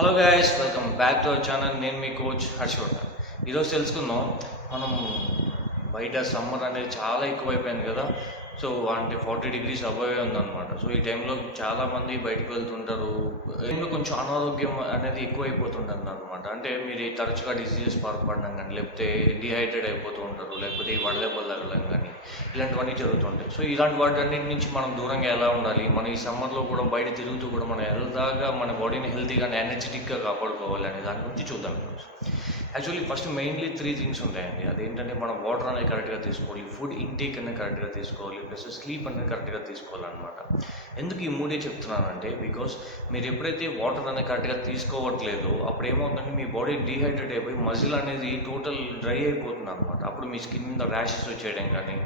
Hello guys, welcome back to our channel. నేను మీ coach Harshavardhan. ఈరోజు తెలుసుకుందాం మనం బయట సమ్మర్ అనేది చాలా ఎక్కువైపోయింది కదా. సో అంటే 40 degrees అబోవ్ ఉందన్నమాట. సో ఈ టైంలో చాలామంది బయటకు వెళ్తుంటారు. టైంలో కొంచెం అనారోగ్యం అనేది ఎక్కువైపోతుంటుంది అనమాట. అంటే మీరు తరచుగా డిసీజెస్ పాల్పడడం కానీ, లేకపోతే డిహైడ్రేట్ అయిపోతూ ఉంటారు, లేకపోతే ఈ వడదెబ్బలు తగలడం కానీ ఇలాంటివన్నీ జరుగుతుంటాయి. సో ఇలాంటి వాటన్నిటి నుంచి మనం దూరంగా ఎలా ఉండాలి, మనం ఈ సమ్మర్లో కూడా బయట తిరుగుతూ కూడా మనం ఎలాగా మన బాడీని హెల్తీగా ఎనర్జెటిక్గా కాపాడుకోవాలి అనే దాని గురించి చూద్దాం ఈరోజు. యాక్చువల్లీ ఫస్ట్ మెయిన్లీ 3 థింగ్స్ ఉంటాయండి. అదేంటంటే మనం వాటర్ అనేది కరెక్ట్గా తీసుకోవాలి, ఫుడ్ ఇంటేక్ అనేది కరెక్ట్గా తీసుకోవాలి, ప్లస్ స్లీప్ అనేది కరెక్ట్గా తీసుకోవాలన్నమాట. ఎందుకు ఈ మూడే చెప్తున్నానంటే, బికాస్ మీరు ఎప్పుడైతే వాటర్ అనేది కరెక్ట్గా తీసుకోవట్లేదో అప్పుడు ఏమవుతుందంటే మీ బాడీ డీహైడ్రేట్ అయిపోయి మజిల్ అనేది టోటల్ డ్రై అయిపోతుంది అనమాట. అప్పుడు మీ స్కిన్ మీద ర్యాషెస్ వచ్చేయడం కానీ,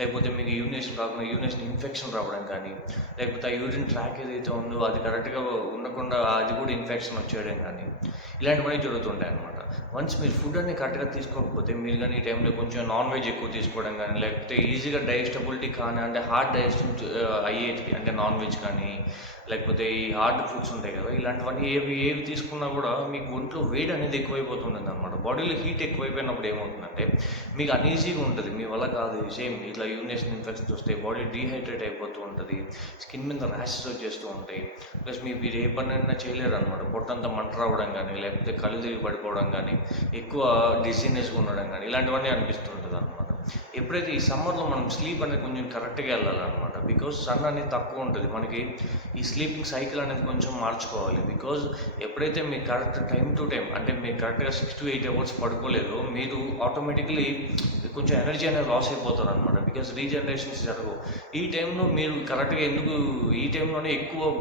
లేకపోతే మీకు యూరినేషన్ రాకుండా యూరినేషన్ ఇన్ఫెక్షన్ రావడం కానీ, లేకపోతే ఆ యూరిన్ ట్రాక్ ఏదైతే ఉందో అది కరెక్ట్గా ఉండకుండా అది కూడా ఇన్ఫెక్షన్ వచ్చేయడం కానీ ఇలాంటివన్నీ జరుగుతుంటాయి అనమాట. వన్స్ మీరు ఫుడ్ అనేది కరెక్ట్గా తీసుకోకపోతే, మీరు కానీ ఈ టైంలో కొంచెం నాన్ వెజ్ ఎక్కువ తీసుకోవడం కానీ, లేకపోతే ఈజీగా డైజెస్టబిలిటీ కానీ అంటే హార్డ్ డైజెషన్ అయ్యేది అంటే నాన్ వెజ్ కానీ, లేకపోతే ఈ హార్డ్ ఫుడ్స్ ఉంటాయి కదా, ఇలాంటివన్నీ ఏవి తీసుకున్నా కూడా మీకు ఒంట్లో వేడి అనేది ఎక్కువైపోతుంటుంది అనమాట. బాడీలో హీట్ ఎక్కువైపోయినప్పుడు ఏమవుతుందంటే మీకు అన్ఈజీగా ఉంటుంది, మీ వల్ల కాదు. సేమ్ ఇట్లా యూరినేషన్ ఇన్ఫెక్షన్స్ వస్తాయి, బాడీ డీహైడ్రేట్ అయిపోతూ ఉంటుంది, స్కిన్ మీద ర్యాషెస్ వచ్చేస్తూ ఉంటాయి, ప్లస్ మీరు ఏ పని అయినా చేయలేరు అనమాట. పొట్టంతా మంట రావడం కానీ, లేకపోతే కళ్ళు తిరిగి పడిపోవడం కానీ, ఎక్కువ డిజీనెస్గా ఉండడం కానీ ఇలాంటివన్నీ అనిపిస్తుంటుంది అనమాట. ఎప్పుడైతే ఈ సమ్మర్లో మనం స్లీప్ అనేది కొంచెం కరెక్ట్గా వెళ్ళాలన్నమాట. బికాజ్ సన్ అనేది తక్కువ ఉంటుంది, మనకి ఈ స్లీపింగ్ సైకిల్ అనేది కొంచెం మార్చుకోవాలి. బికాజ్ ఎప్పుడైతే మీరు కరెక్ట్ టైం టు టైం అంటే మీరు కరెక్ట్గా 6 to 8 hours పడుకోలేదో మీరు ఆటోమేటిక్లీ కొంచెం ఎనర్జీ అనేది లాస్ అయిపోతారు అనమాట. బికాజ్ రీజనరేషన్స్ జరగవు. ఈ టైంలో మీరు కరెక్ట్గా ఎందుకు ఈ టైంలోనే ఎక్కువ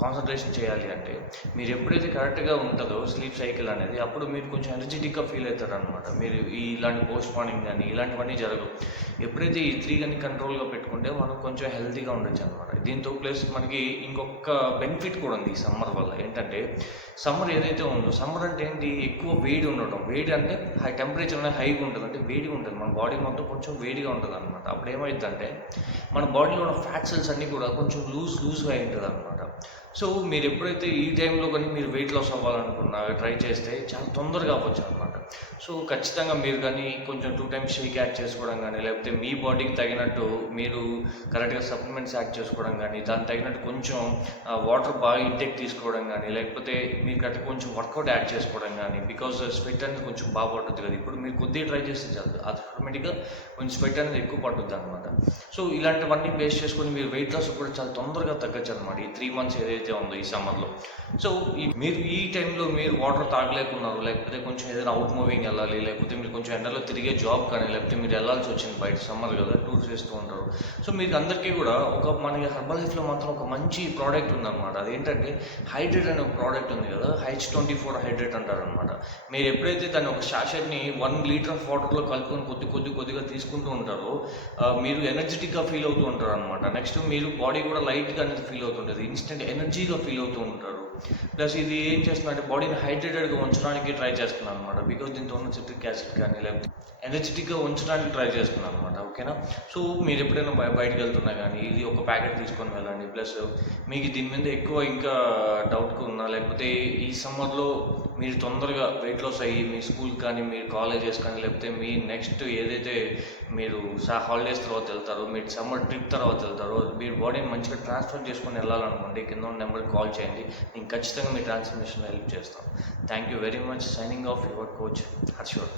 కాన్సన్ట్రేషన్ చేయాలి అంటే, మీరు ఎప్పుడైతే కరెక్ట్గా ఉంటుందో స్లీప్ సైకిల్ అనేది అప్పుడు మీరు కొంచెం ఎనర్జెటిక్గా ఫీల్ అవుతారు అనమాట. మీరు ఇలాంటి పోస్ట్ మార్నింగ్ కానీ ఇలాంటివన్నీ జరగవు. ఎప్పుడైతే ఈ 3 కానీ కంట్రోల్గా పెట్టుకుంటే మనం కొంచెం హెల్తీగా ఉండొచ్చు అనమాట. దీంతో ప్లస్ మనకి ఇంకొక బెనిఫిట్ కూడా ఉంది ఈ సమ్మర్ వల్ల. ఏంటంటే సమ్మర్ ఏదైతే ఉందో, సమ్మర్ అంటే ఏంటి, ఎక్కువ వేడి ఉండటం. వేడి అంటే టెంపరేచర్ అనేది హైగా ఉంటుంది, అంటే వేడిగా ఉంటుంది, మన బాడీ మొత్తం కొంచెం వేడిగా ఉంటుంది అనమాట. అప్పుడు ఏమవుతుందంటే మన బాడీలో ఉన్న ఫ్యాట్ సెల్స్ అన్నీ కూడా కొంచెం లూజ్గా ఉంటుంది అనమాట. సో మీరు ఎప్పుడైతే ఈ టైంలో కానీ మీరు వెయిట్ లాస్ అవ్వాలనుకున్నా ట్రై చేస్తే చాలా తొందరగా అవ్వచ్చు అనమాట. సో ఖచ్చితంగా మీరు కానీ కొంచెం 2 times షేక్ యాడ్ చేసుకోవడం కానీ, లేకపోతే మీ బాడీకి తగినట్టు మీరు కరెక్ట్గా సప్లిమెంట్స్ యాడ్ చేసుకోవడం కానీ, దానికి తగినట్టు కొంచెం వాటర్ బాగా ఇంటేక్ తీసుకోవడం కానీ, లేకపోతే మీరు కరెక్ట్గా కొంచెం వర్కౌట్ యాడ్ చేసుకోవడం కానీ, బికాజ్ స్వెట్ అనేది కొంచెం బాగా పడుతుంది కదా. ఇప్పుడు మీరు కొద్దిగా ట్రై చేస్తే చాలు, ఆటోమేటిక్గా కొంచెం స్వెట్ అనేది ఎక్కువ పడుతుంది అనమాట. సో ఇలాంటివన్నీ బేస్ చేసుకొని మీరు వెయిట్ లాస్ కూడా చాలా తొందరగా తగ్గచ్చు అనమాట ఈ 3 months ఏదైతే ఉందో ఈ సమ్మర్లో. సో మీరు ఈ టైంలో మీరు వాటర్ తాగలేకున్నారు, లేకపోతే కొంచెం ఏదైనా అవుట్ మూవింగ్ వెళ్ళాలి, లేకపోతే మీరు కొంచెం ఎండలో తిరిగే జాబ్ కానీ, లేకపోతే మీరు వెళ్ళాల్సి వచ్చింది బయట, సమ్మర్ కదా, టూర్స్ చేస్తూ ఉంటారు. సో మీకు అందరికీ కూడా మనకి హెర్బల్ లైఫ్లో మాత్రం ఒక మంచి ప్రోడక్ట్ ఉందన్నమాట. అదేంటంటే హైడ్రేట్ అనే ఒక ప్రోడక్ట్ ఉంది కదా, H24 హైడ్రేట్ అంటారనమాట. మీరు ఎప్పుడైతే దాన్ని ఒక షాషెట్ని 1 liter ఆఫ్ వాటర్లో కలుపుకొని కొద్దిగా తీసుకుంటూ ఉంటారో మీరు ఎనర్జెటిక్గా ఫీల్ అవుతూ ఉంటారు అనమాట. నెక్స్ట్ మీరు బాడీ కూడా లైట్గా అనేది ఫీల్ అవుతుంటుంది, ఇన్స్టెంట్ ఎనర్జీగా ఫీల్ అవుతూ ఉంటారు. ప్లస్ ఇది ఏం చేస్తుందంటే బాడీని హైడ్రేటెడ్గా ఉంచడానికి ట్రై చేస్తున్నాను అనమాట. బికాజ్ దీంతో ఉన్న సిట్రిక్ యాసిడ్ కానీ, లేకపోతే ఎనర్జెటిక్గా ఉంచడానికి ట్రై చేస్తున్నాను అనమాట. ఓకేనా. సో మీరు ఎప్పుడైనా బయటకు వెళ్తున్నా కానీ ఇది ఒక ప్యాకెట్ తీసుకొని వెళ్ళండి. ప్లస్ మీకు దీని మీద ఎక్కువ ఇంకా డౌట్గా ఉన్నా, లేకపోతే ఈ సమ్మర్లో మీరు తొందరగా వెయిట్ లాస్ అయ్యి మీ స్కూల్కి కానీ, మీరు కాలేజెస్ కానీ, లేకపోతే మీ నెక్స్ట్ ఏదైతే మీరు హాలిడేస్ తర్వాత వెళ్తారో, మీరు సమ్మర్ ట్రిప్ తర్వాత వెళ్తారో, మీరు బాడీని మంచిగా ట్రాన్స్ఫర్ చేసుకొని వెళ్ళాలనుకోండి, కింద ఉన్న నెంబర్కి కాల్ చేయండి. నేను ఖచ్చితంగా మీ ట్రాన్స్ఫర్మేషన్లో హెల్ప్ చేస్తాను. Thank you very much. Signing off your coach Harshavardhan.